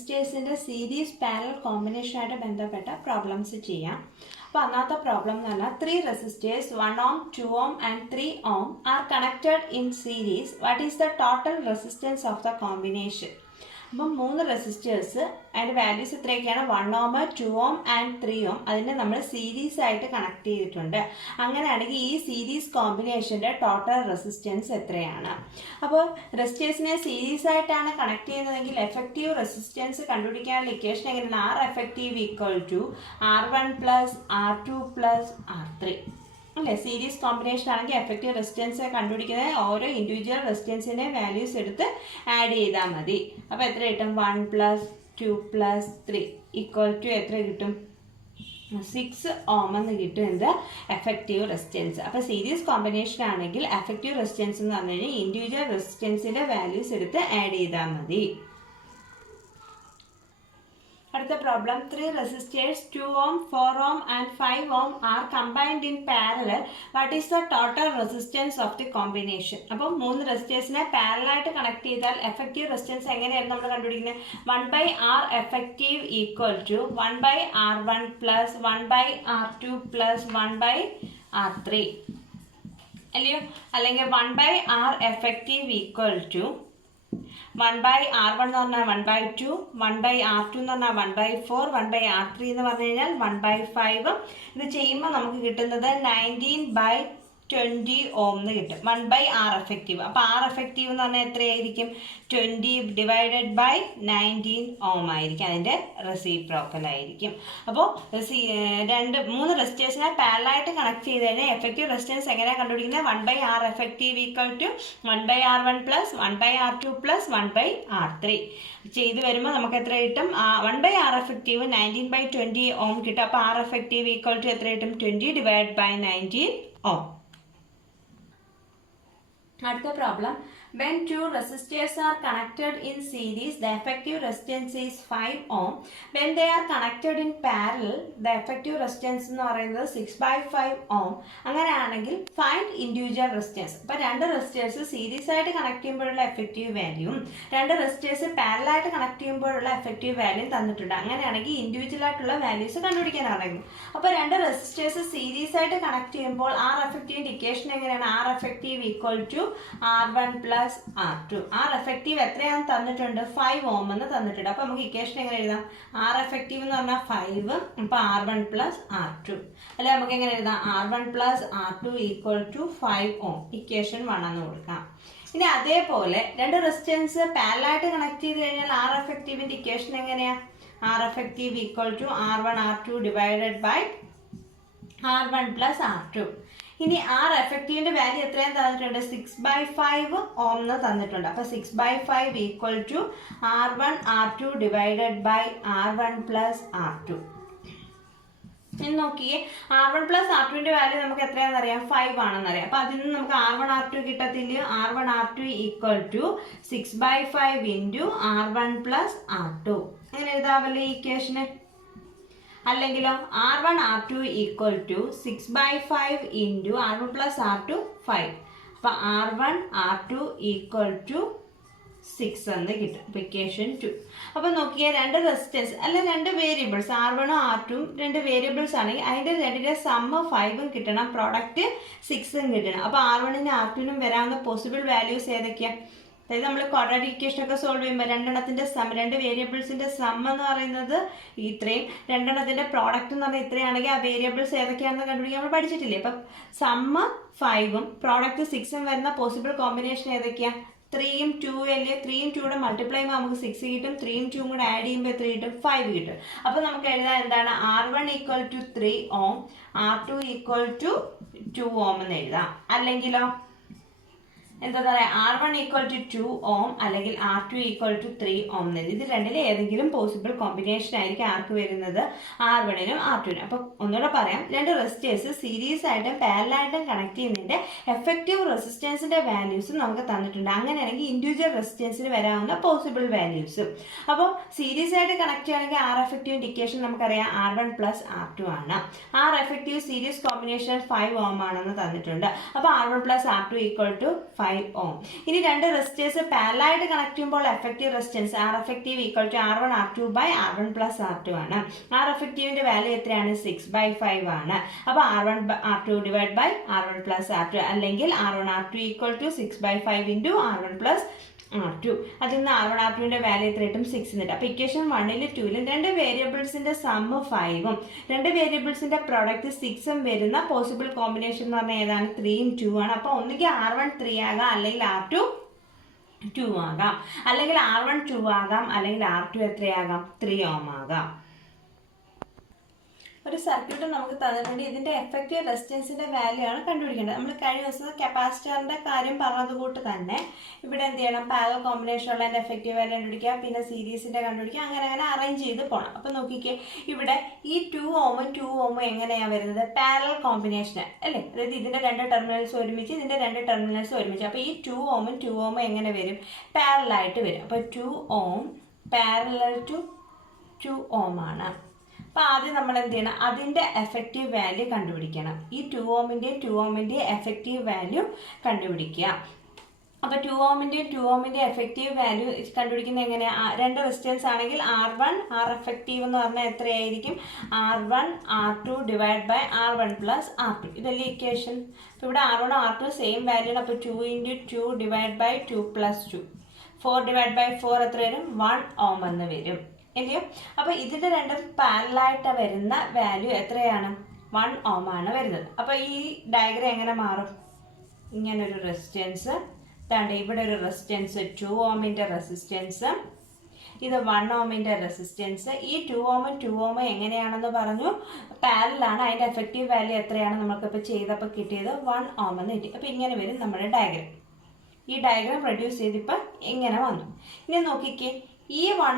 റെസിസ്റ്റേഴ്സിൻ്റെ series parallel കോമ്പിനേഷനായിട്ട് ബന്ധപ്പെട്ട problems ചെയ്യാം. അപ്പോൾ അന്നത്തെ പ്രോബ്ലം എന്ന് പറഞ്ഞാൽ 3 resistors 1 ohm, 2 ohm and 3 ohm are connected in series. What is the total resistance of the combination? അപ്പം 3 റെസിസ്റ്റേഴ്സ് അതിൻ്റെ വാല്യൂസ് ഇത്രയൊക്കെയാണ്. 1 ohm, 2 ohm and 3 ohm. അതിനെ നമ്മൾ സീരീസ് ആയിട്ട് കണക്ട് ചെയ്തിട്ടുണ്ട്. അങ്ങനെയാണെങ്കിൽ ഈ സീരീസ് കോമ്പിനേഷൻ്റെ ടോട്ടൽ റെസിസ്റ്റൻസ് എത്രയാണ്? അപ്പോൾ റെസിസ്റ്റേഴ്സിനെ സീരീസ് ആയിട്ടാണ് കണക്ട് ചെയ്യുന്നതെങ്കിൽ എഫക്റ്റീവ് റെസിസ്റ്റൻസ് കണ്ടുപിടിക്കാനുള്ള ഇക്വേഷൻ എങ്ങനെയാണ്? R effective equal to R1 plus R2 plus R3 അല്ലേ? സീരീസ് കോമ്പിനേഷൻ ആണെങ്കിൽ എഫക്റ്റീവ് റെസിസ്റ്റൻസ് കണ്ടുപിടിക്കുന്നത് ഓരോ ഇൻഡിവിജ്വൽ റെസിസ്റ്റൻസിൻ്റെ വാല്യൂസ് എടുത്ത് ആഡ് ചെയ്താൽ മതി. അപ്പോൾ എത്ര കിട്ടും? 1 പ്ലസ് 2 പ്ലസ് 3 ഈക്വൽ ടു എത്ര കിട്ടും? 6 ohm എന്ന് കിട്ടും. എന്ത്? Effective resistance. അപ്പോൾ സീരീസ് കോമ്പിനേഷൻ ആണെങ്കിൽ എഫക്റ്റീവ് റെസിസ്റ്റൻസ് എന്ന് പറഞ്ഞു കഴിഞ്ഞാൽ ഇൻഡിവിജ്വൽ റെസിസ്റ്റൻസിൻ്റെ വാല്യൂസ് എടുത്ത് ആഡ് ചെയ്താൽ മതി. അടുത്ത problem 3 resistors 2 ohm, 4 ohm and 5 ohm are combined in parallel. What is the total resistance of the combination? അപ്പോൾ 3 റെസിസ്റ്റേഴ്സിനെ പാരലായിട്ട് കണക്ട് ചെയ്താൽ എഫക്റ്റീവ് റെസിസ്റ്റൻസ് എങ്ങനെയായിരുന്നു നമ്മൾ കണ്ടുപിടിക്കുന്നത്? 1/R effective equal to 1/R1 plus 1/R2 plus 1/R3 അല്ലയോ? അല്ലെങ്കിൽ 1/R effective equal to 1/R1 എന്ന് പറഞ്ഞാൽ 1/2, 1/R2 എന്ന് പറഞ്ഞാൽ 1/4, 1/R3 എന്ന് പറഞ്ഞു കഴിഞ്ഞാൽ 1/5. ഇത് ചെയ്യുമ്പോൾ നമുക്ക് കിട്ടുന്നത് 19/20 ohm എന്ന് കിട്ടും. 1/R effective. അപ്പോൾ R എഫക്റ്റീവ് എന്ന് പറഞ്ഞാൽ എത്രയായിരിക്കും? 20 ഡിവൈഡഡ് ബൈ 19 ohm ആയിരിക്കും. അതിൻ്റെ റെസിപ്രോക്കൽ ആയിരിക്കും. അപ്പോൾ 3 റെസിസ്റ്റേഴ്സിനെ പാരലായിട്ട് കണക്ട് ചെയ്ത് കഴിഞ്ഞാൽ എഫക്റ്റീവ് റെസിസ്റ്റൻസ് എങ്ങനെയാണ് കണ്ടുപിടിക്കുന്നത്? 1/R effective equal to 1/R1 plus 1/R2 plus 1/R3 ചെയ്ത് വരുമ്പോൾ നമുക്ക് എത്ര കിട്ടും? 1/R എഫക്റ്റീവ് 19/20 ohm കിട്ടും. അപ്പോൾ R എഫക്റ്റീവ് ഈക്വൽ ടു എത്ര കിട്ടും? 20 ഡിവൈഡ് ബൈ 19 ohm. അടുത്ത problem when 2 resistors are connected in series the effective resistance is 5 ohm. When they are connected in parallel the effective resistance എന്ന് പറയുന്നത് 6/5 ohm. അങ്ങനെയാണെങ്കിൽ find individual resistance. അപ്പോൾ 2 resistors series ആയിട്ട് connect ചെയ്യുമ്പോഴുള്ള effective വാല്യൂവും 2 resistors പാരലായിട്ട് connect ചെയ്യുമ്പോഴുള്ള effective value തന്നിട്ടുണ്ട്. അങ്ങനെയാണെങ്കിൽ ഇൻഡിവിജ്വൽ ആയിട്ടുള്ള വാല്യൂസ് കണ്ടുപിടിക്കാനാണ് പറയുന്നത്. അപ്പോൾ 2 റെസിസ്റ്റേഴ്സ് സീരീസ് ആയിട്ട് കണക്ട് ചെയ്യുമ്പോൾ ആർ എഫക്റ്റീവിൻ്റെ ഇക്വേഷൻ എങ്ങനെയാണ്? R effective equal to R1 plus R2. R effective എത്രയാണെന്ന് തന്നിട്ടുണ്ട്? 5 ohm എന്ന് തന്നിട്ടുണ്ട്. അപ്പോൾ നമുക്ക് ഇക്വേഷൻ എങ്ങനെ എഴുതാം? R എഫക്റ്റീവ് എന്ന് പറഞ്ഞാൽ 5, അപ്പോൾ R1 പ്ലസ് R2 അല്ലെ? നമുക്ക് എങ്ങനെ എഴുതാം? R1 plus R2 equal to 5 ohm. Equation 1 എന്ന് കൊടുക്കാം. ഇനി അതേപോലെ 2 റെസിസ്റ്റൻസ് പാരലായിട്ട് കണക്ട് ചെയ്ത് കഴിഞ്ഞാൽ R എഫക്റ്റീവിൻ്റെ ഇക്വേഷൻ എങ്ങനെയാണ്? R effective equal to R1 R2 divided by R1 plus R2. ഇനി R എഫക്റ്റീവിൻ്റെ വാല്യൂ എത്രയും തന്നിട്ടുണ്ട്? 6/5 ohm എന്ന് തന്നിട്ടുണ്ട്. അപ്പോൾ 6/5 equal to R1 R2 divided by R1 plus R2. ഇനി നോക്കിയേ, R1 പ്ലസ് R2ൻ്റെ വാല്യൂ നമുക്ക് എത്രയാണെന്ന് അറിയാം? 5 ആണെന്നറിയാം. അപ്പോൾ അതിൽ നിന്ന് നമുക്ക് R1 R2 കിട്ടത്തില്ല. R1 R2 equal to 6/5 into R1 plus R2. അങ്ങനെ എഴുതാമല്ലോ ഈ ഇക്വേഷന്. അല്ലെങ്കിലോ R1 R2 equal to 6/5 into R1 plus R2 5. അപ്പോൾ R1 R2 ഈക്വൽ ടു 6 എന്ന് കിട്ടും. അപ്പോൾ ഇക്വേഷൻ 2. അപ്പോൾ നോക്കിയാൽ 2 റെസിസ്റ്റൻസ് അല്ല 2 വേരിയബിൾസ് R1 R2 2 വേരിയബിൾസ് ആണെങ്കിൽ അതിൻ്റെ 2ൻ്റെ സമ്മ് 5 കിട്ടണം, പ്രോഡക്റ്റ് 6 കിട്ടണം. അപ്പോൾ R1നും R2നും വരാവുന്ന പോസിബിൾ വാല്യൂസ് ഏതൊക്കെയാണ്? അതായത് നമ്മൾ ക്വാഡ്രാറ്റിക് ഇക്വേഷൻ ഒക്കെ സോൾവ് ചെയ്യുമ്പോൾ 2 സം 2 വേരിയബിൾസിൻ്റെ സം എന്ന് പറയുന്നത് ഇത്രയും, 2 പ്രോഡക്റ്റ് എന്ന് പറഞ്ഞാൽ ഇത്രയാണെങ്കിൽ ആ വേരിയബിൾസ് ഏതൊക്കെയാണെന്ന് കണ്ടുപിടിക്കാൻ നമ്മൾ പഠിച്ചിട്ടില്ലേ? അപ്പം സമ്മ് 5ഉം പ്രോഡക്റ്റ് 6ഉം വരുന്ന പോസിബിൾ കോമ്പിനേഷൻ ഏതൊക്കെയാണ്? 3ഉം 2 അല്ലേ? 3ഉം 2യുടെ മൾട്ടിപ്ലൈ ചെയ്യുമ്പോൾ നമുക്ക് 6 കിട്ടും. 3ഉം 2ഉം കൂടെ ആഡ് ചെയ്യുമ്പോൾ എത്ര കിട്ടും? 5 കിട്ടും. അപ്പോൾ നമുക്ക് എഴുതാൻ എന്താണ്? R1 equal to 3 ohm, R2 equal to 2 ohm എന്ന് എഴുതാം. അല്ലെങ്കിലോ എന്താ പറയുക? R1 ഈക്വൽ ടു 2 ohm അല്ലെങ്കിൽ R2 ഈക്വൽ ടു 3 ohm എന്നത്. ഇത് രണ്ടിൽ ഏതെങ്കിലും പോസിബിൾ കോമ്പിനേഷൻ ആയിരിക്കും ആർക്ക് വരുന്നത്? R1നും R2നും. അപ്പോൾ ഒന്നുകൂടെ പറയാം, 2 റെസിസ്റ്റേഴ്സ് സീരീസ് ആയിട്ടും പാരലായിട്ടും കണക്ട് ചെയ്യുന്നതിൻ്റെ എഫക്റ്റീവ് റെസിസ്റ്റൻസിൻ്റെ വാല്യൂസ് നമുക്ക് തന്നിട്ടുണ്ട്. അങ്ങനെയാണെങ്കിൽ ഇൻഡിവിജ്വൽ റെസിസ്റ്റൻസിന് വരാവുന്ന പോസിബിൾ വാല്യൂസ്. അപ്പോൾ സീരീസ് ആയിട്ട് കണക്ട് ചെയ്യുകയാണെങ്കിൽ R എഫക്റ്റീവ് ഇക്വേഷൻ നമുക്കറിയാം R1 പ്ലസ് R2 ആണ്. R effective series combination 5 ohm ആണെന്ന് തന്നിട്ടുണ്ട്. അപ്പോൾ R1 plus R2 equal to 5 5 ohm. ഇനി രണ്ട് റെസിസ്റ്റേഴ്സ് പാരലായിട്ട് കണക്ട് ചെയ്യുമ്പോൾ effective resistance R effective equal to R1 R2 by R1 plus R2 ആണ്. ആർ എഫക്റ്റീവിന്റെ വാല്യൂ എത്രയാണ്? 6/5 ആണ്. അപ്പോൾ R1 R2 divide by R1 plus R2 അല്ലെങ്കിൽ R1 R2 equal to 6/5 into R1 plus R2. അതിൽ നിന്ന് R1 R2ന്റെ value എത്ര കിട്ടും? 6 കിട്ടും. അപ്പോൾ ഇക്വേഷൻ 1ലും 2ലും രണ്ട് വേരിയബിൾസിന്റെ സമ്മ് 5ഉം രണ്ട് വേരിയബിൾസിന്റെ പ്രൊഡക്റ്റ് 6ഉം വരുന്ന പോസിബിൾ കോമ്പിനേഷൻ എന്ന് പറഞ്ഞാൽ ഏതാണ്? 3ഉം 2 ആണ്. അപ്പോൾ ഒന്നുകിൽ R1 3 ആകാം, അല്ലെങ്കിൽ R2 2 ആകാം, അല്ലെങ്കിൽ R1 2 ആകാം, അല്ലെങ്കിൽ R2 എത്രയാകാം? 3 ohm ആകാം. ഒരു സർക്യൂട്ട് നമുക്ക് തന്നിട്ടുണ്ട്. ഇതിന്റെ എഫക്റ്റീവ് റെസിസ്റ്റൻസിന്റെ വാല്യൂ ആണ് കണ്ടുപിടിക്കേണ്ടത്. നമ്മൾ കഴിഞ്ഞ ദിവസം കപ്പാസിറ്ററിന്റെ കാര്യം പറഞ്ഞതുകൂട്ട് തന്നെ ഇവിടെ എന്ത് ചെയ്യണം? പാരലൽ കോമ്പിനേഷനുള്ള അതിന്റെ എഫക്റ്റീവ് വാല്യൂ കണ്ടുപിടിക്കുക, പിന്നെ സീരീസിന്റെ കണ്ടുപിടിക്കുക, അങ്ങനെ അങ്ങനെ അറേഞ്ച് ചെയ്ത് പോകണം. അപ്പൊ നോക്കിക്കേ, ഇവിടെ ഈ 2 ohmഉം 2 ohmഉം എങ്ങനെയാണ് വരുന്നത്? പാരലൽ കോമ്പിനേഷൻ അല്ലേ? അതായത് ഇതിന്റെ രണ്ട് ടെർമിനൽസ് ഒരുമിച്ച്, ഇതിന്റെ രണ്ട് ടെർമിനൽസ് ഒരുമിച്ച്. അപ്പൊ ഈ 2 ohmഉം 2 ohmഉം എങ്ങനെ വരും? പാരലൽ ആയിട്ട് വരും. അപ്പൊ 2 ohm പാരലൽ ടു 2 ohm ആണ്. അപ്പോൾ ആദ്യം നമ്മൾ എന്ത് ചെയ്യണം? അതിൻ്റെ എഫക്റ്റീവ് വാല്യൂ കണ്ടുപിടിക്കണം. ഈ 2 ohmൻ്റെയും എഫക്റ്റീവ് വാല്യൂ കണ്ടുപിടിക്കുക. അപ്പോൾ 2 ohmൻ്റെയും എഫക്റ്റീവ് വാല്യൂ കണ്ടുപിടിക്കുന്നത് എങ്ങനെയാണ്? രണ്ട് റെസിസ്റ്റൻസ് ആണെങ്കിൽ R1 R എഫക്റ്റീവ് എന്ന് പറഞ്ഞാൽ എത്രയായിരിക്കും? R1 R2 divide by R1 plus R2. ഇതല്ലേ ഇക്വേഷൻ? അപ്പോൾ ഇവിടെ R1 R2 സെയിം വാല്യൂ ആണ്. അപ്പോൾ 2 × 2 divide by 2 plus 2. 4 divide by 4 എത്ര വരും? 1 ohm എന്ന് വരും. ഇല്ലയോ? അപ്പോൾ ഇതിന്റെ രണ്ടും പാരലായിട്ട് വരുന്ന വാല്യൂ എത്രയാണ്? 1 ohm ആണ് വരുന്നത്. അപ്പോൾ ഈ ഡയഗ്രം എങ്ങനെ മാറും? ഇങ്ങനൊരു റെസിസ്റ്റൻസ്, താണ്ട് ഇവിടെ ഒരു റെസിസ്റ്റൻസ് 2 ohmന്റെ റെസിസ്റ്റൻസ്, ഇത് 1 ohmന്റെ റെസിസ്റ്റൻസ്. ഈ 2 ohmഉം 2 ohmഉം എങ്ങനെയാണെന്ന് പറഞ്ഞു? പാരലാണ്. അതിന്റെ എഫക്റ്റീവ് വാല്യൂ എത്രയാണ്? നമുക്കിപ്പോൾ ചെയ്തപ്പോൾ കിട്ടിയത് 1 ohm എന്ന് കിട്ടി. അപ്പോൾ ഇങ്ങനെ വരും നമ്മുടെ ഡയഗ്രം. ഈ ഡയഗ്രം റെഡ്യൂസ് ചെയ്തിപ്പോൾ ഇങ്ങനെ വന്നു. ഇനി നോക്കിക്കേ, ഈ 1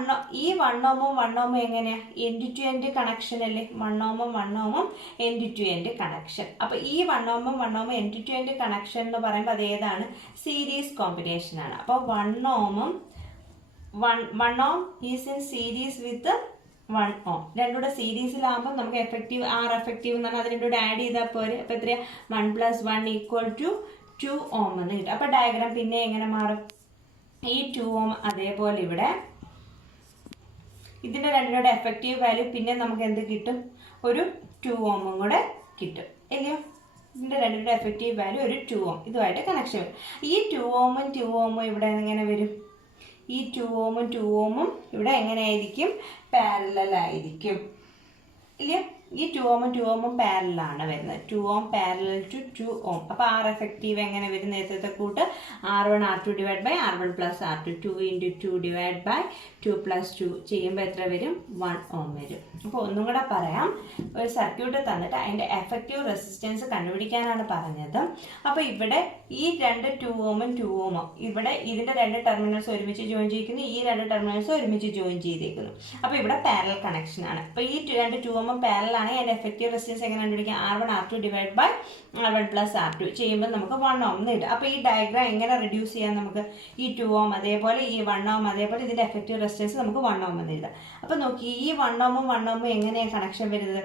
ohmഉം 1 ohmഉം എങ്ങനെയാ? എൻഡ് ടു എൻഡ് കണക്ഷൻ അല്ലേ? 1 ohmഉം 1 ohmഉം എൻഡ് ടു എൻഡ് കണക്ഷൻ. അപ്പോൾ ഈ 1 ohmഉം 1 ohmഉം എൻഡ് ടു എൻഡ് കണക്ഷൻ എന്ന് പറയുമ്പോൾ അത് ഏതാണ്? സീരീസ് കോമ്പിനേഷൻ ആണ്. അപ്പോൾ 1 ohm is in series with 1 ohm. രണ്ടുകൂടെ സീരീസിലാകുമ്പോൾ നമുക്ക് എഫക്റ്റീവ് ആർ എഫക്റ്റീവ് എന്ന് പറഞ്ഞാൽ അത് രണ്ടുകൂടെ ആഡ് ചെയ്താൽ പോരെ. അപ്പോൾ എത്രയാ? 1 + 1 = 2 ohm എന്ന് കിട്ടും. അപ്പോൾ ഡയഗ്രാം പിന്നെ എങ്ങനെ മാറും? ഈ 2 ohm അതേപോലെ ഇവിടെ ഇതിന്റെ രണ്ടിന്റെ എഫക്റ്റീവ് വാല്യൂ പിന്നെ നമുക്ക് എന്ത് കിട്ടും? ഒരു 2 ohmഉം കൂടെ കിട്ടും അല്ലയോ? ഇതിന്റെ രണ്ടിന്റെ എഫക്റ്റീവ് വാല്യൂ ഒരു 2 ohm. ഇതുമായിട്ട് കണക്ഷൻ വരും. ഈ 2 ohmഉം 2 ohmഉം ഇവിടെ എങ്ങനെ വരും? ഈ 2 ohmഉം 2 ohmഉം ഇവിടെ എങ്ങനെയായിരിക്കും? പാരലൽ ആയിരിക്കും ഇല്ലയോ? ഈ 2 ohmഉം 2 ohmഉം പാരലാണ് വരുന്നത്. 2 ohm പാരലൽ ടു 2 ohm. അപ്പോൾ ആർ എഫക്റ്റീവ് എങ്ങനെ വരും? നേരത്തെ കൂട്ട് R1 R2 divide by R1 plus R2. 2 × 2 divide by 2 + 2 ചെയ്യുമ്പോൾ എത്ര വരും? 1 ohm വരും. അപ്പോൾ ഒന്നും കൂടെ പറയാം. ഒരു സർക്യൂട്ട് തന്നിട്ട് അതിൻ്റെ എഫക്റ്റീവ് റെസിസ്റ്റൻസ് കണ്ടുപിടിക്കാനാണ് പറഞ്ഞത്. അപ്പോൾ ഇവിടെ ഈ രണ്ട് 2 ohmഉം 2 ohmഉം ഇവിടെ ഇതിൻ്റെ രണ്ട് ടെർമിനൽസ് ഒരുമിച്ച് ജോയിൻ ചെയ്തിരിക്കുന്നു, ഈ രണ്ട് ടെർമിനൽസ് ഒരുമിച്ച് ജോയിൻ ചെയ്തിരിക്കുന്നു. അപ്പോൾ ഇവിടെ പാരലൽ കണക്ഷൻ ആണ്. അപ്പോൾ ഈ രണ്ട് 2 ohmഉം പാരലൽ ആണെങ്കിൽ അതിൻ്റെ എഫക്റ്റീവ് റെസിസ്റ്റൻസ് എങ്ങനെ കണ്ടുപിടിക്കാം? R1 R2 divide by R1 plus R2 ചെയ്യുമ്പോൾ നമുക്ക് 1 ohm എന്ന് കിട്ടും. അപ്പോൾ ഈ ഡയഗ്രാം എങ്ങനെ റെഡ്യൂസ് ചെയ്യാം? നമുക്ക് ഈ 2 ohm അതേപോലെ ഈ 1 ohm അതേപോലെ ഇതിൻ്റെ എഫക്റ്റീവ് റെസിസ്റ്റൻസ് നമുക്ക് 1 ohm എന്ന് എഴുതാം. അപ്പോൾ നോക്കി, ഈ 1 ohmഉം 1 ohmഉം എങ്ങനെയാണ് കണക്ഷൻ വരുന്നത്?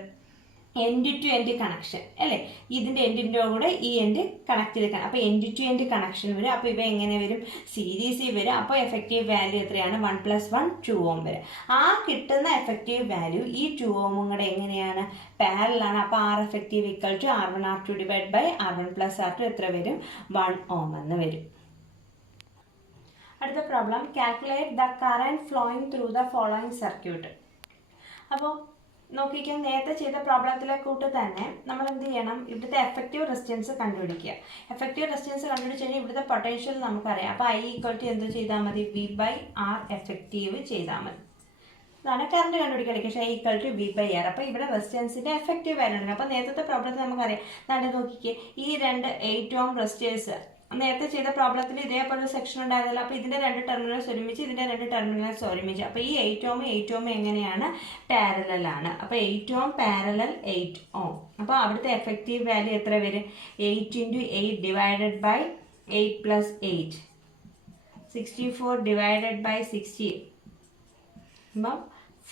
എൻഡ് ടു എൻഡ് കണക്ഷൻ അല്ലേ? ഇതിൻ്റെ എൻഡിൻ്റെ കൂടെ ഈ എൻഡ് കണക്ട് ചെയ്ത്, അപ്പോൾ എൻഡ് ടു എൻഡ് കണക്ഷൻ വരും. അപ്പോൾ ഇവ എങ്ങനെ വരും? സീരീസിൽ വരും. അപ്പോൾ എഫക്റ്റീവ് വാല്യൂ എത്രയാണ്? 1 + 1 2 ohm വരും. ആ കിട്ടുന്ന എഫക്റ്റീവ് വാല്യൂ ഈ 2 ohmഉം കൂടെ എങ്ങനെയാണ്? പാരലാണ്. അപ്പോൾ R effective equal to R1 R2 divide by R1 plus R2 എത്ര വരും? 1 ohm എന്ന് വരും. അടുത്ത problem, calculate the current flowing through the following circuit. അപ്പോൾ നോക്കിക്കാൻ നേരത്തെ ചെയ്ത പ്രോബ്ലത്തിലെ കൂട്ട് തന്നെ നമ്മൾ എന്ത് ചെയ്യണം? ഇവിടുത്തെ എഫക്റ്റീവ് റെസിസ്റ്റൻസ് കണ്ടുപിടിക്കുക. എഫക്റ്റീവ് റെസിസ്റ്റൻസ് കണ്ടുപിടിച്ച് കഴിഞ്ഞാൽ ഇവിടുത്തെ പൊട്ടൻഷ്യൽ നമുക്കറിയാം. അപ്പോൾ I = എന്ത് ചെയ്താൽ മതി? V/R എഫക്റ്റീവ് ചെയ്താൽ മതി. അതാണ് കറണ്ട് കണ്ടുപിടിക്കുക. പക്ഷേ I = V/R. അപ്പോൾ ഇവിടെ റെസിസ്റ്റൻസിന്റെ എഫക്റ്റീവ് വാല്യൂ ഉണ്ട്. അപ്പോൾ നേരത്തെ പ്രോബ്ലത്തിൽ നമുക്കറിയാം. അതാണ് നോക്കിക്കേ, ഈ രണ്ട് 8 ohm റെസിസ്റ്റേഴ്സ് നേരത്തെ ചെയ്ത പ്രോബ്ലത്തിൽ ഇതേപോലെ ഒരു സെക്ഷൻ ഉണ്ടായിരുന്നല്ലോ. അപ്പോൾ ഇതിന്റെ രണ്ട് ടെർമിനൽസ് ഒരുമിച്ച്, ഇതിന്റെ രണ്ട് ടെർമിനൽസ് ഒരുമിച്ച്. അപ്പോൾ ഈ 8 ohm എങ്ങനെയാണ്? പാരലൽ ആണ്. അപ്പോൾ 8 ohm പാരലൽ 8 ohm. അപ്പോൾ അവിടുത്തെ എഫക്റ്റീവ് വാല്യൂ എത്ര വരും? 8 × 8 ഡിവൈഡഡ് ബൈ 8 + 8 64 ഡിവൈഡഡ് ബൈ 60 അപ്പം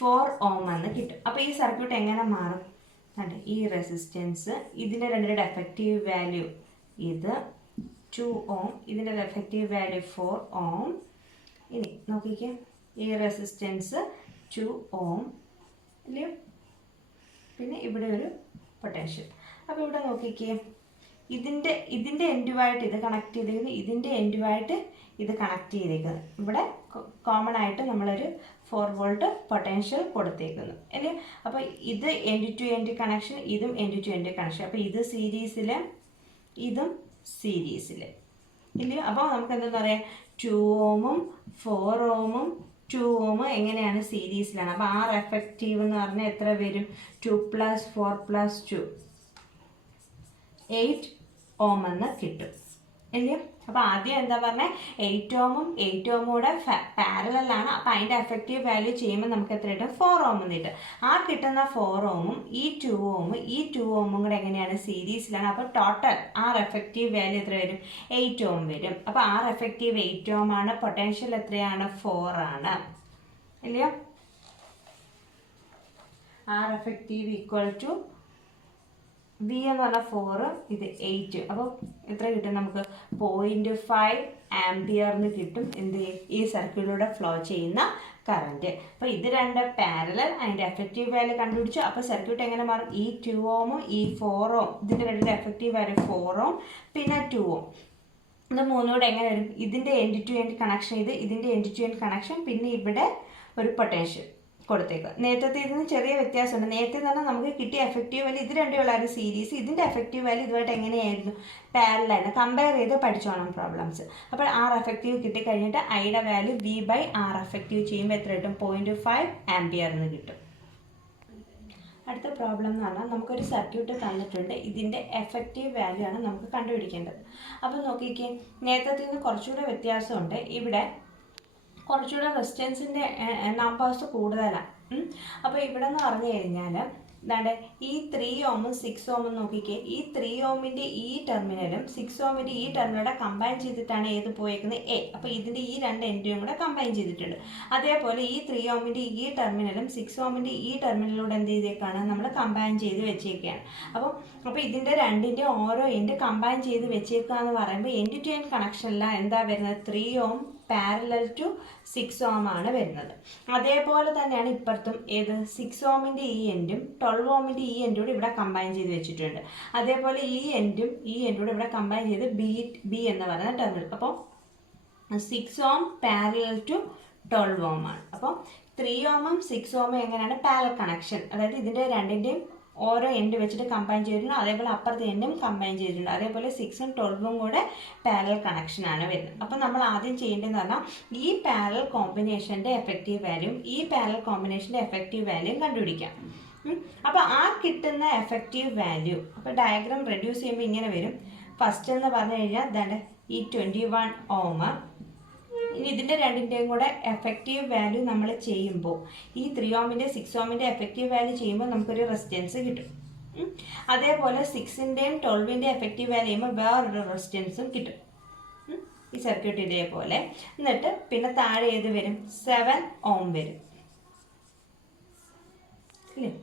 4 ohm എന്ന് കിട്ടും. അപ്പോൾ ഈ സർക്യൂട്ട് എങ്ങനെ മാറും? ഈ റെസിസ്റ്റൻസ് ഇതിന്റെ രണ്ടിന്റെ എഫക്റ്റീവ് വാല്യൂ ഇത് 2 ohm. ഇതിൻ്റെ എഫക്റ്റീവ് വാല്യൂ 4 ohm. ഇനി നോക്കിക്കേ, ഈ റെസിസ്റ്റൻസ് 2 ohm അല്ലയോ, പിന്നെ ഇവിടെ ഒരു പൊട്ടൻഷ്യൽ. അപ്പോൾ ഇവിടെ നോക്കിക്കേ, ഇതിൻ്റെ എൻഡുമായിട്ട് ഇത് കണക്ട് ചെയ്തിരിക്കുന്നു, ഇതിൻ്റെ എൻഡുമായിട്ട് ഇത് കണക്ട് ചെയ്തേക്കുന്നത്. ഇവിടെ കോമൺ ആയിട്ട് നമ്മളൊരു 4 വോൾട്ട് പൊട്ടൻഷ്യൽ കൊടുത്തേക്കുന്നു അല്ലേ. അപ്പോൾ ഇത് എൻഡ് ടു എൻഡ് കണക്ഷൻ, ഇതും എൻഡ് ടു എൻഡ് കണക്ഷൻ. അപ്പോൾ ഇത് സീരീസിൽ, ഇതും സീരീസിൽ ഇല്ലയോ. അപ്പോൾ നമുക്ക് എന്താ പറയുക, 2 ഓമും 4 ഓമും 2 ഓം എങ്ങനെയാണ് സീരീസിലാണ്. അപ്പോൾ ആർ എഫക്റ്റീവ് എന്ന് പറഞ്ഞാൽ എത്ര വരും, 2 + 4 + 2 8 ഓം എന്ന് കിട്ടും അല്ലയോ. അപ്പോൾ ആദ്യം എന്താ പറഞ്ഞത്, 8 ഓമും 8 ഓമും കൂടെ പാരലലാണ്. അപ്പോൾ അതിൻ്റെ എഫക്റ്റീവ് വാല്യൂ ചെയ്യുമ്പോൾ നമുക്ക് എത്ര കിട്ടും, 4 ഓം എന്ന് കിട്ടും. ആ കിട്ടുന്ന 4 ഓമും ഈ 2 ഓമും ഈ 2 ഓമും കൂടെ എങ്ങനെയാണ് സീരീസിലാണ്. അപ്പോൾ ടോട്ടൽ ആർ എഫക്റ്റീവ് വാല്യൂ എത്ര വരും, 8 ഓം വരും. അപ്പോൾ ആർ എഫക്റ്റീവ് 8 ഓം ആണ്, പൊട്ടൻഷ്യൽ എത്രയാണ്, 4 ആണ് അല്ലയോ. R effective equal to V എന്ന് പറഞ്ഞാൽ 4, ഇത് 8. അപ്പോൾ എത്ര കിട്ടും നമുക്ക്, 0.5 ആംപിയറിന് കിട്ടും. എന്ത് ഈ സർക്യൂട്ടിലൂടെ ഫ്ലോ ചെയ്യുന്ന കറണ്ട്. അപ്പോൾ ഇത് രണ്ട് പാരലൽ, അതിൻ്റെ എഫക്റ്റീവ് വാല്യൂ കണ്ടുപിടിച്ചു. അപ്പോൾ സർക്യൂട്ട് എങ്ങനെ മാറും, ഈ 2 ഓമും ഈ 4 ഓം, ഇതിൻ്റെ രണ്ടിൻ്റെ എഫക്റ്റീവ് വാല്യൂ 4 ഓം പിന്നെ 2 ഓം, ഇത് മൂന്നും കൂടെ എങ്ങനെ വരും, ഇതിൻ്റെ എൻഡ് ടു എൻഡ് കണക്ഷൻ, ഇതിൻ്റെ എൻഡ് ടു എൻഡ് കണക്ഷൻ, പിന്നെ ഇവിടെ ഒരു പൊട്ടൻഷ്യൽ കൊടുത്തേക്കുക. നേരത്തെ ഇതിന് ചെറിയ വ്യത്യാസമുണ്ട്. നേരത്തെ തന്നെ നമുക്ക് കിട്ടിയ എഫക്റ്റീവ് വാല്യൂ ഇത് രണ്ടുമുള്ളൊരു സീരീസ്, ഇതിൻ്റെ എഫക്റ്റീവ് വാല്യൂ ഇതുമായിട്ട് എങ്ങനെയായിരുന്നു, പാരലലാണ്. കമ്പയർ ചെയ്ത് പഠിച്ചോണം പ്രോബ്ലംസ്. അപ്പോൾ ആർ എഫക്റ്റീവ് കിട്ടിക്കഴിഞ്ഞിട്ട് ഐയുടെ വാല്യൂ V/R എഫക്റ്റീവ് ചെയ്യുമ്പോൾ എത്ര കിട്ടും, 0.5 ആംപിയർ എന്ന് കിട്ടും. അടുത്ത പ്രോബ്ലം എന്ന് പറഞ്ഞാൽ നമുക്കൊരു സർക്യൂട്ട് തന്നിട്ടുണ്ട്, ഇതിൻ്റെ എഫക്റ്റീവ് വാല്യൂ ആണ് നമുക്ക് കണ്ടുപിടിക്കേണ്ടത്. അപ്പോൾ നോക്കിക്കേ, നേരത്തെ നിന്ന് കുറച്ചുകൂടെ വ്യത്യാസമുണ്ട്. ഇവിടെ കുറച്ചുകൂടെ റെസിസ്റ്റൻസിൻ്റെ നമ്പേഴ്സ് കൂടുതലാണ്. അപ്പോൾ ഇവിടെ എന്ന് പറഞ്ഞു കഴിഞ്ഞാൽ എന്താണ്, ഈ 3 ഓമും 6 ഓമും നോക്കിക്കേ, ഈ 3 ഓമിൻ്റെ ഈ ടെർമിനലും 6 ഓമിൻ്റെ ഈ ടെർമിനലും കമ്പൈൻ ചെയ്തിട്ടാണ് ഏത് പോയേക്കുന്നത്, എ. അപ്പോൾ ഇതിൻ്റെ ഈ രണ്ട് എൻഡും കൂടെ കമ്പൈൻ ചെയ്തിട്ടുണ്ട്. അതേപോലെ ഈ 3 ഓമിൻ്റെ ഈ ടെർമിനലും 6 ഓമിൻ്റെ ഈ ടെർമിനലിലൂടെ എന്ത് ചെയ്തേക്കാണ്, നമ്മൾ കമ്പൈൻ ചെയ്ത് വെച്ചേക്കുകയാണ്. അപ്പോൾ ഇതിൻ്റെ രണ്ടിൻ്റെ ഓരോ എൻഡ് കമ്പൈൻ ചെയ്ത് വെച്ചേക്കുക എന്ന് പറയുമ്പോൾ എൻഡ് ടു എൻഡ് കണക്ഷനില്ല എന്താ വരുന്നത്, 3 ഓം പാരലൽ ടു 6 ഓം ആണ് വരുന്നത്. അതേപോലെ തന്നെയാണ് ഇപ്പുറത്തും ഏത് 6 ഓമിൻ്റെ ഈ എൻഡും 12 ഓമിൻ്റെ ഈ എൻഡും കൂടെ ഇവിടെ കമ്പൈൻ ചെയ്ത് വെച്ചിട്ടുണ്ട്. അതേപോലെ ഈ എൻഡും ഈ എൻഡും കൂടെ ഇവിടെ കമ്പൈൻ ചെയ്ത് ബി എന്ന് പറയുന്ന ടെർമിനൽ. അപ്പോൾ 6 ഓം പാരലൽ ടു 12 ഓം ആണ്. അപ്പോൾ 3 ഓമും 6 ഓമും എങ്ങനെയാണ് പാരലൽ കണക്ഷൻ, അതായത് ഇതിൻ്റെ രണ്ടിൻ്റെയും ഓരോ എൻഡ് വെച്ചിട്ട് കമ്പൈൻ ചെയ്തിട്ടുണ്ട്. അതേപോലെ അപ്പുറത്തെ എൻഡും കമ്പൈൻ ചെയ്തിട്ടുണ്ട്. അതേപോലെ 6ഉം 12ഉം കൂടെ പാരലൽ കണക്ഷനാണ് വരുന്നത്. അപ്പോൾ നമ്മൾ ആദ്യം ചെയ്യേണ്ടതെന്ന് പറഞ്ഞാൽ ഈ പാരലൽ കോമ്പിനേഷൻ്റെ എഫക്റ്റീവ് വാല്യൂം ഈ പാരലൽ കോമ്പിനേഷൻ്റെ എഫക്റ്റീവ് വാല്യൂം കണ്ടുപിടിക്കാം. അപ്പോൾ ആ കിട്ടുന്ന എഫക്റ്റീവ് വാല്യൂ, അപ്പോൾ ഡയഗ്രാം റെഡ്യൂസ് ചെയ്യുമ്പോൾ ഇങ്ങനെ വരും. ഫസ്റ്റ് എന്ന് പറഞ്ഞു കഴിഞ്ഞാൽ ഇതാണ്ട് ഈ 21 ഓം, ഇനി ഇതിൻ്റെ രണ്ടിൻ്റെയും കൂടെ എഫക്റ്റീവ് വാല്യൂ നമ്മൾ ചെയ്യുമ്പോൾ ഈ 3 ഓമിൻ്റെ 6 ഓമിൻ്റെ എഫക്റ്റീവ് വാല്യൂ ചെയ്യുമ്പോൾ നമുക്കൊരു റെസിസ്റ്റൻസ് കിട്ടും. അതേപോലെ 6ൻ്റെയും 12ൻ്റെയും എഫക്റ്റീവ് വാല്യൂ ചെയ്യുമ്പോൾ വേറൊരു റെസിസ്റ്റൻസും കിട്ടും. ഈ സർക്യൂട്ട് ഇതേപോലെ. എന്നിട്ട് പിന്നെ താഴെ ഏത് വരും, 7 ഓം വരും ഇല്ലേ,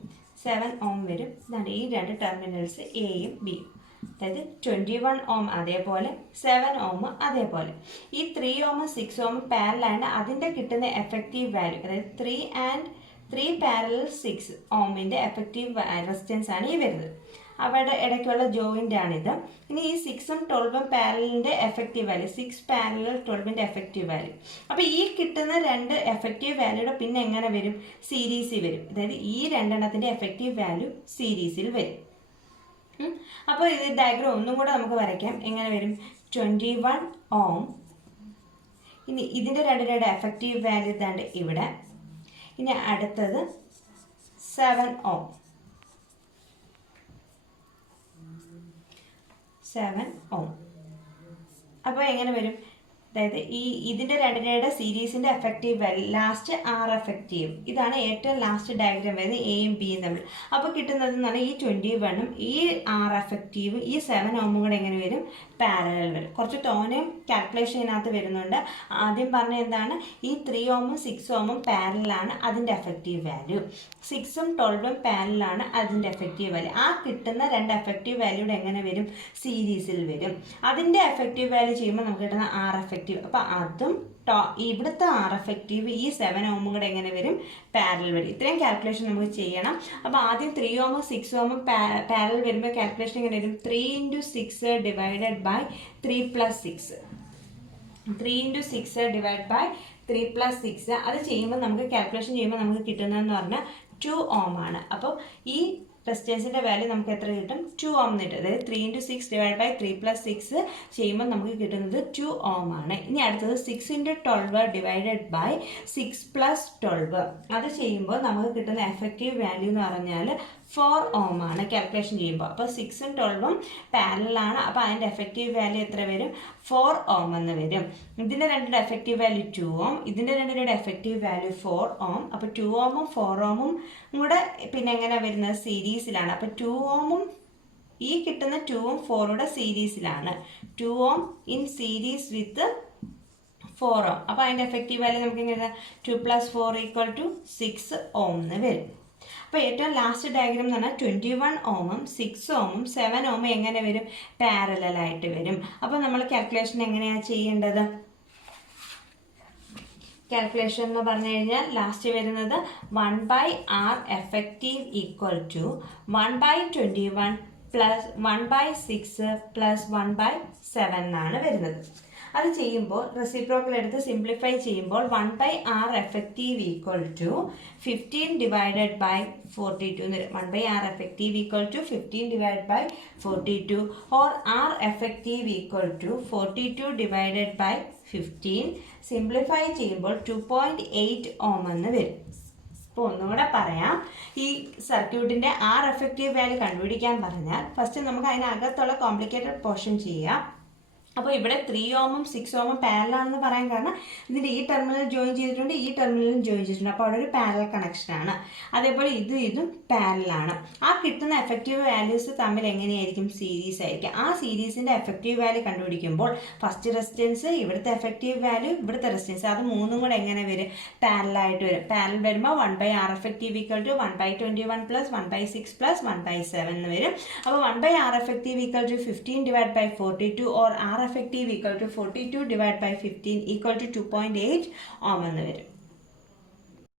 7 ഓം വരും. ഇതാണ് ഈ രണ്ട് ടെർമിനൽസ് എയും ബിയും. അതായത് 21 ഓം അതേപോലെ 7 ഓം അതേപോലെ. ഈ 3 ഓമും 6 ഓമും പാരലാണ്. അതിൻ്റെ കിട്ടുന്ന എഫക്റ്റീവ് വാല്യൂ, അതായത് 3 പാരലൽ 6 ഓമിൻ്റെ എഫക്റ്റീവ് റെസിസ്റ്റൻസ് ആണ് ഈ വരുന്നത്. അവരുടെ ഇടയ്ക്കുള്ള ജോയിൻ്റ് ആണിത്. ഇനി ഈ 6ഉം 12ഉം പാരലിൻ്റെ എഫക്റ്റീവ് വാല്യൂ, 6 പാരലൽ 12ൻ്റെ എഫക്റ്റീവ് വാല്യൂ. അപ്പോൾ ഈ കിട്ടുന്ന രണ്ട് എഫക്റ്റീവ് വാല്യൂടെ പിന്നെ എങ്ങനെ വരും, സീരീസിൽ വരും. അതായത് ഈ രണ്ടെണ്ണത്തിൻ്റെ എഫക്റ്റീവ് വാല്യൂ സീരീസിൽ വരും. അപ്പോൾ ഇത് ഡയഗ്രാം ഒന്നും കൂടെ നമുക്ക് വരയ്ക്കാം. എങ്ങനെ വരും, 21 ഓം, ഇനി ഇതിൻ്റെ രണ്ടിൻ്റെ എഫക്റ്റീവ് വാല്യൂ ഇതാണ്ട് ഇവിടെ. ഇനി അടുത്തത് 7 ഓം, 7 ഓം. അപ്പോൾ എങ്ങനെ വരും, അതായത് ഇതിൻ്റെ രണ്ടിനയുടെ സീരീസിൻ്റെ effective value last R effective, ഇതാണ് ഏറ്റവും ലാസ്റ്റ് ഡയഗ്രാം വരുന്നത് എയും ബിയും തമ്മിൽ. അപ്പോൾ കിട്ടുന്നത് എന്ന് പറഞ്ഞാൽ ഈ 21ഉം ഈ ആർ എഫക്റ്റീവും ഈ 7 ഓമും കൂടെ എങ്ങനെ വരും? പാരലൽ വരും. കുറച്ച് തോനെയും കാൽക്കുലേഷൻ ഇതിനകത്ത് വരുന്നുണ്ട്. ആദ്യം പറഞ്ഞ എന്താണ്, ഈ 3 ഓമും 6 ഓമും പാരലാണ്, അതിൻ്റെ എഫക്റ്റീവ് വാല്യൂ. 6ഉം 12ഉം പാരലാണ്, അതിൻ്റെ എഫക്റ്റീവ് വാല്യൂ. ആ കിട്ടുന്ന രണ്ട് എഫക്റ്റീവ് വാല്യൂടെ എങ്ങനെ വരും? സീരീസിൽ വരും. അതിൻ്റെ എഫക്റ്റീവ് വാല്യൂ ചെയ്യുമ്പോൾ നമുക്ക് കിട്ടുന്ന ആർ എഫക്റ്റീവ്, അപ്പോൾ അതും ഇവിടുത്തെ ആർ എഫക്റ്റീവ് ഈ 7 ഓമും കൂടെ എങ്ങനെ വരും? പാരലൽ വരും. ഇത്രയും കാൽക്കുലേഷൻ നമുക്ക് ചെയ്യണം. അപ്പോൾ ആദ്യം 3 ഓമും 6 ഓമും പാരലൽ വരുമ്പോൾ കാൽക്കുലേഷൻ എങ്ങനെ വരും? 3 × 6 ഡിവൈഡഡ് ബൈ 3 + 6. 3 × 6 divide by 3 + 6. അത് ചെയ്യുമ്പോൾ നമുക്ക് കാൽക്കുലേഷൻ ചെയ്യുമ്പോൾ നമുക്ക് കിട്ടുന്നതെന്ന് പറഞ്ഞാൽ 2 ഓം ആണ്. അപ്പോൾ ഈ റെസിസ്റ്റൻസിൻ്റെ വാല്യൂ നമുക്ക് എത്ര കിട്ടും? 2 ഓം കിട്ടും. അതായത് 3 × 6 ഡിവൈഡ് ബൈ 3 + 6 ചെയ്യുമ്പോൾ നമുക്ക് കിട്ടുന്നത് 2 ഓം ആണ്. ഇനി അടുത്തത് 6 × 12 ഡിവൈഡഡ് ബൈ 6 + 12. അത് ചെയ്യുമ്പോൾ നമുക്ക് കിട്ടുന്ന എഫക്റ്റീവ് വാല്യൂ എന്ന് പറഞ്ഞാൽ 4 ഓം ആണ് കാൽക്കുലേഷൻ ചെയ്യുമ്പോൾ. അപ്പോൾ 6ഉം 12ഉം പാരലാണ്. അപ്പോൾ അതിൻ്റെ എഫക്റ്റീവ് വാല്യൂ എത്ര വരും? 4 ഓം എന്ന് വരും. ഇതിൻ്റെ രണ്ടിൻ്റെ എഫക്റ്റീവ് വാല്യൂ 2 ഓം, ഇതിൻ്റെ രണ്ടിൻ്റെ എഫക്റ്റീവ് വാല്യൂ 4 ഓം. അപ്പോൾ 2 ഓമും 4 ഓമും കൂടെ പിന്നെ എങ്ങനെ വരുന്നത്? സീരീസിലാണ്. അപ്പോൾ 2 ഓമും ഈ കിട്ടുന്ന 2ഉം 4 സീരീസിലാണ്. 2 ഓം ഇൻ സീരീസ് വിത്ത് 4 ഓം. അപ്പോൾ അതിൻ്റെ എഫക്റ്റീവ് വാല്യൂ നമുക്ക് എങ്ങനെ? 2 + 4 = 6 ഓം എന്ന് വരും. അപ്പോൾ ഏറ്റവും ലാസ്റ്റ് ഡയഗ്രാം എന്ന് പറഞ്ഞാൽ 21 ഓമും 6 ഓമും 7 ഓമും എങ്ങനെ വരും? പാരലലായിട്ട് വരും. അപ്പോൾ നമ്മൾ കാൽക്കുലേഷൻ എങ്ങനെയാണ് ചെയ്യേണ്ടത്? കാൽക്കുലേഷൻ എന്ന് പറഞ്ഞു കഴിഞ്ഞാൽ ലാസ്റ്റ് വരുന്നത് 1/R എഫക്റ്റീവ് = 1/21 + 1/6 + 1/7 എന്നാണ് വരുന്നത്. അത് ചെയ്യുമ്പോൾ റെസിപ്രോക്കൽ എടുത്ത് സിംപ്ലിഫൈ ചെയ്യുമ്പോൾ 1/R എഫക്റ്റീവ് = 15 ഡിവൈഡഡ് ബൈ 42 എന്ന് വരും. 1/R effective = 15 divided by 42 or R effective = 42 divided by 15. Simplify ചെയ്യുമ്പോൾ 2.8 ഓം എന്ന് വരും. അപ്പോൾ ഒന്നുകൂടെ പറയാം, ഈ സർക്യൂട്ടിൻ്റെ ആർ എഫക്റ്റീവ് വാല്യൂ കണ്ടുപിടിക്കാൻ പറഞ്ഞാൽ ഫസ്റ്റ് നമുക്ക് അതിനകത്തുള്ള കോംപ്ലിക്കേറ്റഡ് പോർഷൻ ചെയ്യാം. അപ്പോൾ ഇവിടെ 3 ഓമും 6 ഓമും പാരലാണെന്ന് പറയാൻ കാരണം ഇതിൻ്റെ ഈ ടെർമിനൽ ജോയിൻ ചെയ്തിട്ടുണ്ട്, ഈ ടെർമിനലും ജോയിൻ ചെയ്തിട്ടുണ്ട്. അപ്പോൾ അവിടെ ഒരു പാരലൽ കണക്ഷനാണ്. അതേപോലെ ഇതും പാരലാണ്. ആ കിട്ടുന്ന എഫക്റ്റീവ് വാല്യൂസ് തമ്മിൽ എങ്ങനെയായിരിക്കും? സീരീസ് ആയിരിക്കും. ആ സീരീസിൻ്റെ എഫക്റ്റീവ് വാല്യൂ കണ്ടുപിടിക്കുമ്പോൾ ഫസ്റ്റ് റെസിസ്റ്റൻസ്, ഇവിടുത്തെ എഫക്റ്റീവ് വാല്യൂ, ഇവിടുത്തെ റെസിസ്റ്റൻസ്, അത് മൂന്നും കൂടെ എങ്ങനെ വരും? പാരലായിട്ട് വരും. പാരലൽ വരുമ്പോൾ 1/R എഫക്റ്റീവ് = 1/21 + 1/6 + 1/7 എന്ന് വരും. അപ്പോൾ 1/R effective = 15 divide by 42 or R effective = 42 / 15 = 2.8 ohm എന്ന് വരും.